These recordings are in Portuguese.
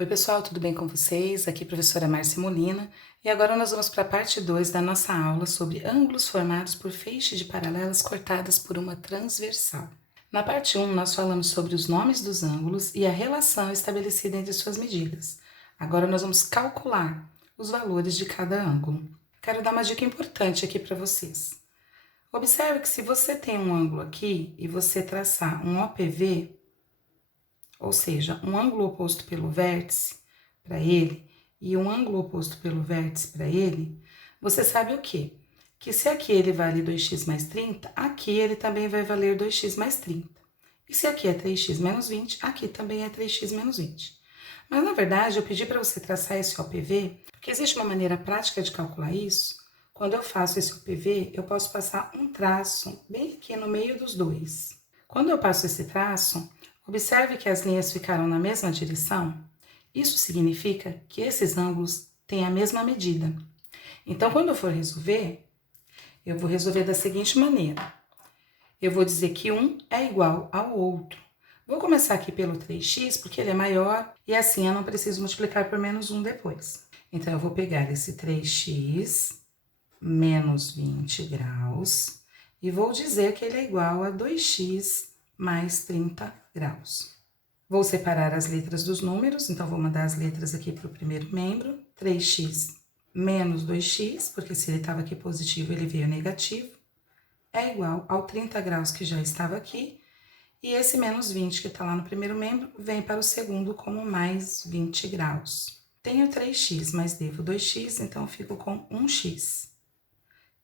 Oi pessoal, tudo bem com vocês? Aqui é a professora Márcia Molina e agora nós vamos para a parte 2 da nossa aula sobre ângulos formados por feixes de paralelas cortadas por uma transversal. Na parte 1 nós falamos sobre os nomes dos ângulos e a relação estabelecida entre suas medidas. Agora nós vamos calcular os valores de cada ângulo. Quero dar uma dica importante aqui para vocês. Observe que se você tem um ângulo aqui e você traçar um OPV, ou seja, um ângulo oposto pelo vértice para ele e um ângulo oposto pelo vértice para ele, você sabe o quê? Que se aqui ele vale 2x mais 30, aqui ele também vai valer 2x mais 30. E se aqui é 3x menos 20, aqui também é 3x menos 20. Mas, na verdade, eu pedi para você traçar esse OPV, porque existe uma maneira prática de calcular isso. Quando eu faço esse OPV, eu posso passar um traço bem aqui no meio dos dois. Quando eu passo esse traço, observe que as linhas ficaram na mesma direção. Isso significa que esses ângulos têm a mesma medida. Então, quando eu for resolver, eu vou resolver da seguinte maneira. Eu vou dizer que um é igual ao outro. Vou começar aqui pelo 3x, porque ele é maior, e assim eu não preciso multiplicar por menos 1 depois. Então, eu vou pegar esse 3x menos 20 graus, e vou dizer que ele é igual a 2x mais 30 graus. Vou separar as letras dos números, então vou mandar as letras aqui para o primeiro membro, 3x menos 2x, porque se ele estava aqui positivo, ele veio negativo, é igual ao 30 graus que já estava aqui, e esse menos 20 que está lá no primeiro membro, vem para o segundo como mais 20 graus. Tenho 3x, mas devo 2x, então eu fico com 1x.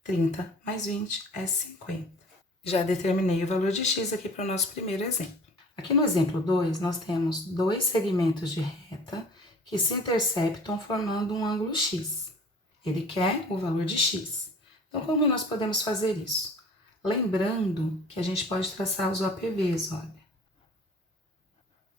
30 mais 20 é 50. Já determinei o valor de x aqui para o nosso primeiro exemplo. Aqui no exemplo 2, nós temos dois segmentos de reta que se interceptam formando um ângulo x. Ele quer o valor de x. Então, como nós podemos fazer isso? Lembrando que a gente pode traçar os OPVs, olha.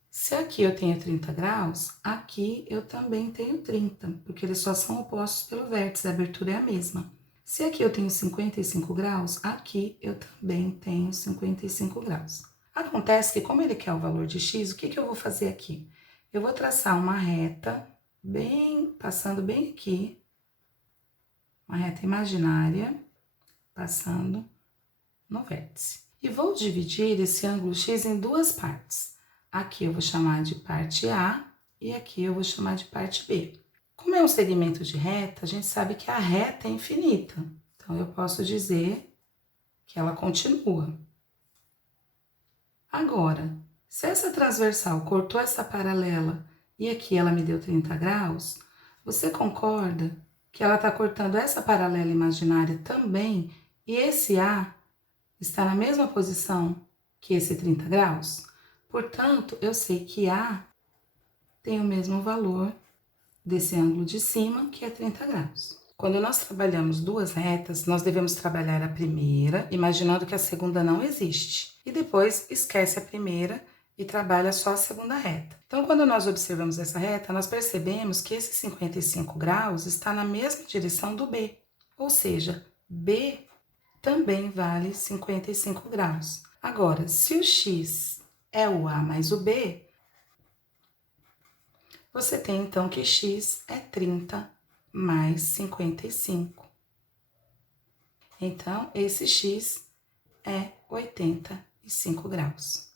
Se aqui eu tenho 30 graus, aqui eu também tenho 30, porque eles só são opostos pelo vértice, a abertura é a mesma. Se aqui eu tenho 55 graus, aqui eu também tenho 55 graus. Acontece que, como ele quer o valor de x, o que eu vou fazer aqui? Eu vou traçar uma reta, passando bem aqui, uma reta imaginária, passando no vértice. E vou dividir esse ângulo x em duas partes. Aqui eu vou chamar de parte A e aqui eu vou chamar de parte B. Como é um segmento de reta, a gente sabe que a reta é infinita. Então, eu posso dizer que ela continua. Agora, se essa transversal cortou essa paralela e aqui ela me deu 30 graus, você concorda que ela está cortando essa paralela imaginária também e esse A está na mesma posição que esse 30 graus? Portanto, eu sei que A tem o mesmo valor desse ângulo de cima, que é 30 graus. Quando nós trabalhamos duas retas, nós devemos trabalhar a primeira, imaginando que a segunda não existe. E depois esquece a primeira e trabalha só a segunda reta. Então, quando nós observamos essa reta, nós percebemos que esse 55 graus está na mesma direção do B. Ou seja, B também vale 55 graus. Agora, se o x é o A mais o B, você tem, então, que x é 30 mais 55. Então, esse x é 85 graus.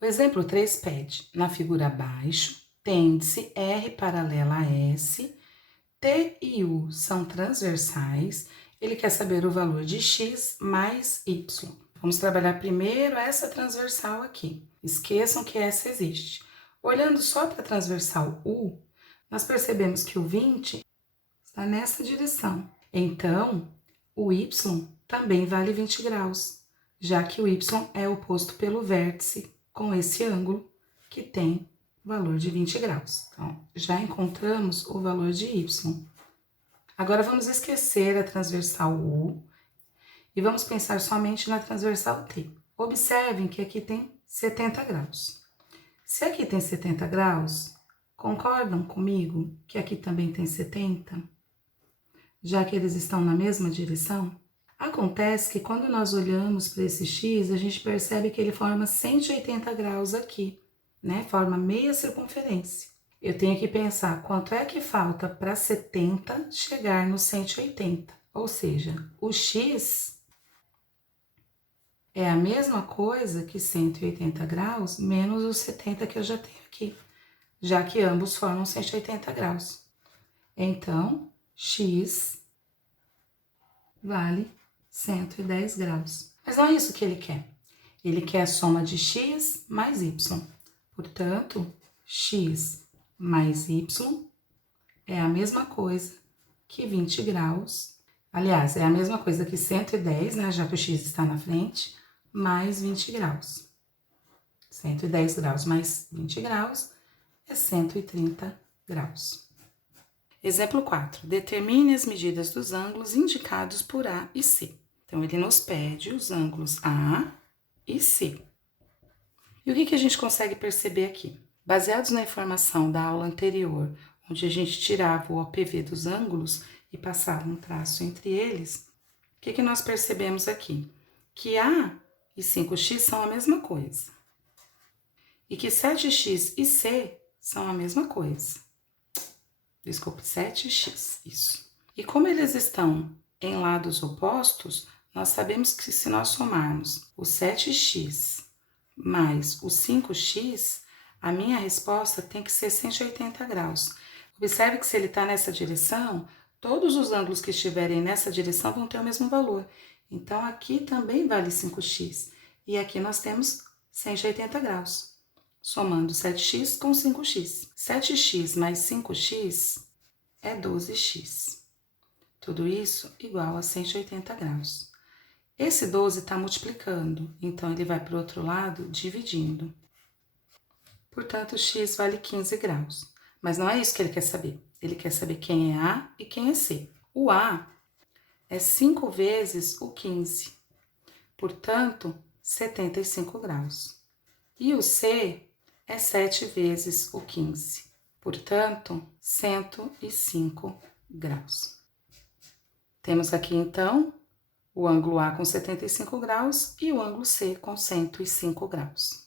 O exemplo 3 pede, na figura abaixo, tende-se R paralela a S, T e U são transversais, ele quer saber o valor de x mais y. Vamos trabalhar primeiro essa transversal aqui. Esqueçam que essa existe. Olhando só para a transversal U, nós percebemos que o 20 está nessa direção. Então, o y também vale 20 graus, já que o y é oposto pelo vértice com esse ângulo que tem valor de 20 graus. Então, já encontramos o valor de y. Agora, vamos esquecer a transversal U e vamos pensar somente na transversal T. Observem que aqui tem 70 graus. Se aqui tem 70 graus, concordam comigo que aqui também tem 70? Já que eles estão na mesma direção? Acontece que quando nós olhamos para esse x, a gente percebe que ele forma 180 graus aqui, né? Forma meia circunferência. Eu tenho que pensar quanto é que falta para 70 chegar no 180. Ou seja, o x é a mesma coisa que 180 graus menos os 70 que eu já tenho aqui, já que ambos formam 180 graus. Então, x vale 110 graus. Mas não é isso que ele quer. Ele quer a soma de x mais y. Portanto, x mais y é a mesma coisa que 20 graus. Aliás, é a mesma coisa que 110, né? Já que o x está na frente, mais 20 graus. 110 graus mais 20 graus é 130 graus. Exemplo 4. Determine as medidas dos ângulos indicados por A e C. Então, ele nos pede os ângulos A e C. E o que a gente consegue perceber aqui? Baseados na informação da aula anterior, onde a gente tirava o OPV dos ângulos e passava um traço entre eles, o que nós percebemos aqui? Que A e 5x são a mesma coisa. E que 7x e C são a mesma coisa. Desculpe, 7x, isso. E como eles estão em lados opostos, nós sabemos que se nós somarmos o 7x mais o 5x, a minha resposta tem que ser 180 graus. Observe que se ele está nessa direção, todos os ângulos que estiverem nessa direção vão ter o mesmo valor. Então, aqui também vale 5x. E aqui nós temos 180 graus. Somando 7x com 5x. 7x mais 5x é 12x. Tudo isso igual a 180 graus. Esse 12 está multiplicando, então ele vai para o outro lado dividindo. Portanto, x vale 15 graus. Mas não é isso que ele quer saber. Ele quer saber quem é A e quem é C. O A é 5 vezes o 15. Portanto, 75 graus. E o C é 7 vezes o 15. Portanto, 105 graus. Temos aqui, então, o ângulo A com 75 graus e o ângulo C com 105 graus.